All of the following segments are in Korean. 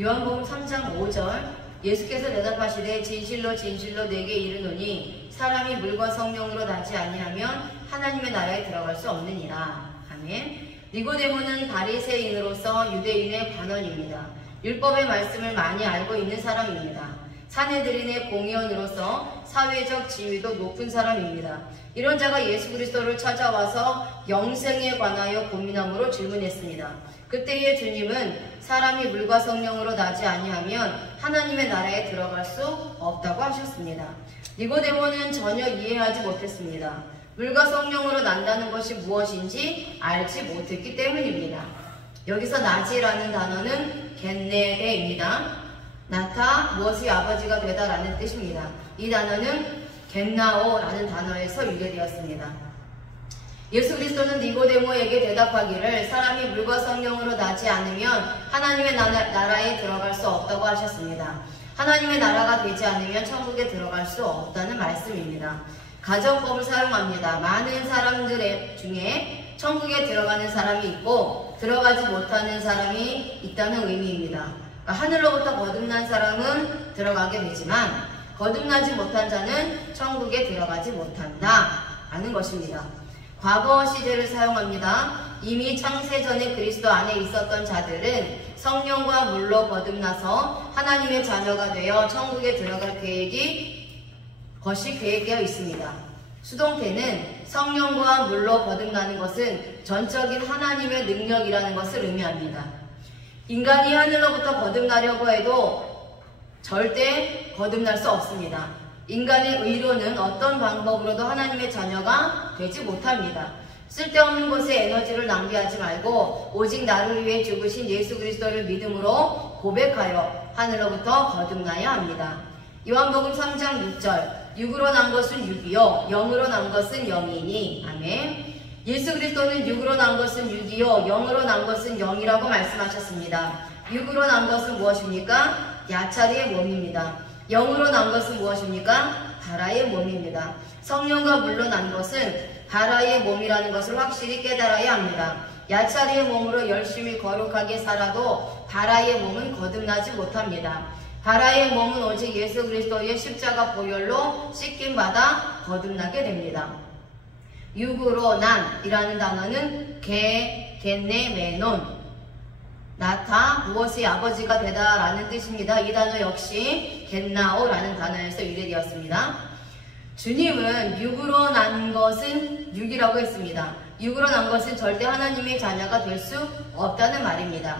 요한복음 3장 5절 예수께서 대답하시되 진실로 진실로 내게 이르노니 사람이 물과 성령으로 나지 아니하면 하나님의 나라에 들어갈 수 없느니라. 아멘. 니고데모는 바리새인으로서 유대인의 관원입니다. 율법의 말씀을 많이 알고 있는 사람입니다. 사내들인의 공의원으로서 사회적 지위도 높은 사람입니다. 이런 자가 예수 그리스도를 찾아와서 영생에 관하여 고민함으로 질문했습니다. 그때의 주님은 사람이 물과 성령으로 나지 아니하면 하나님의 나라에 들어갈 수 없다고 하셨습니다. 니고데모는 전혀 이해하지 못했습니다. 물과 성령으로 난다는 것이 무엇인지 알지 못했기 때문입니다. 여기서 나지라는 단어는 겟네데입니다. 나타, 무엇이 아버지가 되다라는 뜻입니다. 이 단어는 겟나오라는 단어에서 유래되었습니다. 예수 그리스도는 니고데모에게 대답하기를 사람이 물과 성령으로 나지 않으면 하나님의 나라에 들어갈 수 없다고 하셨습니다. 하나님의 나라가 되지 않으면 천국에 들어갈 수 없다는 말씀입니다. 가정법을 사용합니다. 많은 사람들 중에 천국에 들어가는 사람이 있고 들어가지 못하는 사람이 있다는 의미입니다. 하늘로부터 거듭난 사람은 들어가게 되지만 거듭나지 못한 자는 천국에 들어가지 못한다 라는 것입니다. 과거 시제를 사용합니다. 이미 창세전에 그리스도 안에 있었던 자들은 성령과 물로 거듭나서 하나님의 자녀가 되어 천국에 들어갈 것이 계획되어 있습니다. 수동태는 성령과 물로 거듭나는 것은 전적인 하나님의 능력이라는 것을 의미합니다. 인간이 하늘로부터 거듭나려고 해도 절대 거듭날 수 없습니다. 인간의 의로는 어떤 방법으로도 하나님의 자녀가 되지 못합니다. 쓸데없는 것에 에너지를 낭비하지 말고 오직 나를 위해 죽으신 예수 그리스도를 믿음으로 고백하여 하늘로부터 거듭나야 합니다. 요한복음 3장 6절 육으로 난 것은 육이요 영으로 난 것은 영이니. 아멘. 예수 그리스도는 육으로 난 것은 육이요 영으로 난 것은 영이라고 말씀하셨습니다. 육으로 난 것은 무엇입니까? 야차리의 몸입니다. 영으로 난 것은 무엇입니까? 바라의 몸입니다. 성령과 물로 난 것은 바라의 몸이라는 것을 확실히 깨달아야 합니다. 야차리의 몸으로 열심히 거룩하게 살아도 바라의 몸은 거듭나지 못합니다. 바라의 몸은 오직 예수 그리스도의 십자가 보혈로 씻김받아 거듭나게 됩니다. 육으로 난이라는 단어는 겟네메논 나타, 무엇이 아버지가 되다 라는 뜻입니다. 이 단어 역시 겟나오라는 단어에서 유래되었습니다. 주님은 육으로 난 것은 육이라고 했습니다. 육으로 난 것은 절대 하나님의 자녀가 될 수 없다는 말입니다.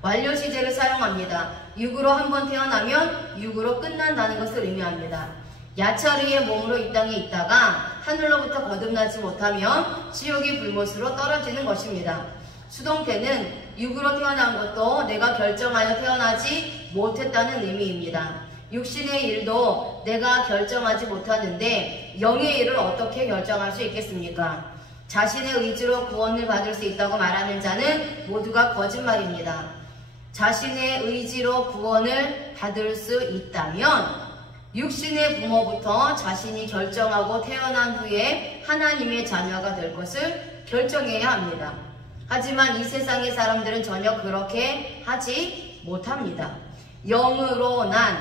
완료 시제를 사용합니다. 육으로 한번 태어나면 육으로 끝난다는 것을 의미합니다. 야차르의 몸으로 이 땅에 있다가 하늘로부터 거듭나지 못하면 지옥의 불못으로 떨어지는 것입니다. 수동태는 육으로 태어난 것도 내가 결정하여 태어나지 못했다는 의미입니다. 육신의 일도 내가 결정하지 못하는데 영의 일을 어떻게 결정할 수 있겠습니까? 자신의 의지로 구원을 받을 수 있다고 말하는 자는 모두가 거짓말입니다. 자신의 의지로 구원을 받을 수 있다면 육신의 부모부터 자신이 결정하고 태어난 후에 하나님의 자녀가 될 것을 결정해야 합니다. 하지만 이 세상의 사람들은 전혀 그렇게 하지 못합니다. 영으로 난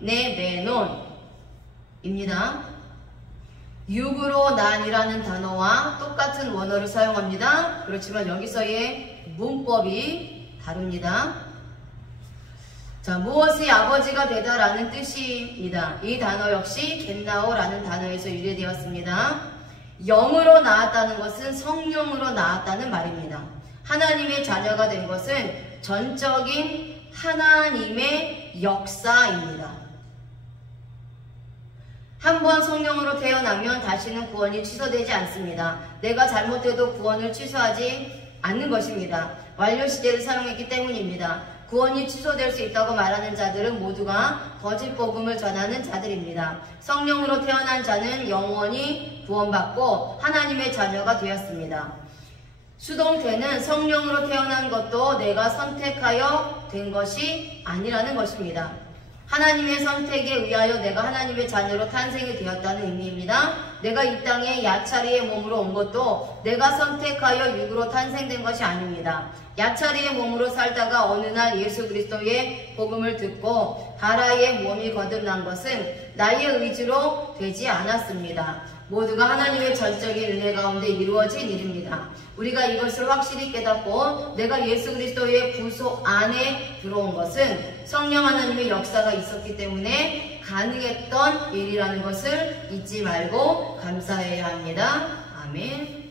겟네메논입니다. 육으로 난이라는 단어와 똑같은 원어를 사용합니다. 그렇지만 여기서의 문법이 다릅니다. 자, 무엇이 아버지가 되다라는 뜻입니다. 이 단어 역시 겟나오라는 단어에서 유래되었습니다. 영으로 나았다는 것은 성령으로 나았다는 말입니다. 하나님의 자녀가 된 것은 전적인 하나님의 역사입니다. 한번 성령으로 태어나면 다시는 구원이 취소되지 않습니다. 내가 잘못해도 구원을 취소하지 않는 것입니다. 완료 시제를 사용했기 때문입니다. 구원이 취소될 수 있다고 말하는 자들은 모두가 거짓 복음을 전하는 자들입니다. 성령으로 태어난 자는 영원히 구원받고 하나님의 자녀가 되었습니다. 수동태는 성령으로 태어난 것도 내가 선택하여 된 것이 아니라는 것입니다. 하나님의 선택에 의하여 내가 하나님의 자녀로 탄생이 되었다는 의미입니다. 내가 이 땅에 야차리의 몸으로 온 것도 내가 선택하여 육으로 탄생된 것이 아닙니다. 야차리의 몸으로 살다가 어느 날 예수 그리스도의 복음을 듣고 바라의 몸이 거듭난 것은 나의 의지로 되지 않았습니다. 모두가 하나님의 전적인 은혜 가운데 이루어진 일입니다. 우리가 이것을 확실히 깨닫고 내가 예수 그리스도의 구속 안에 들어온 것은 성령 하나님의 역사가 있었기 때문에 가능했던 일이라는 것을 잊지 말고 감사해야 합니다. 아멘.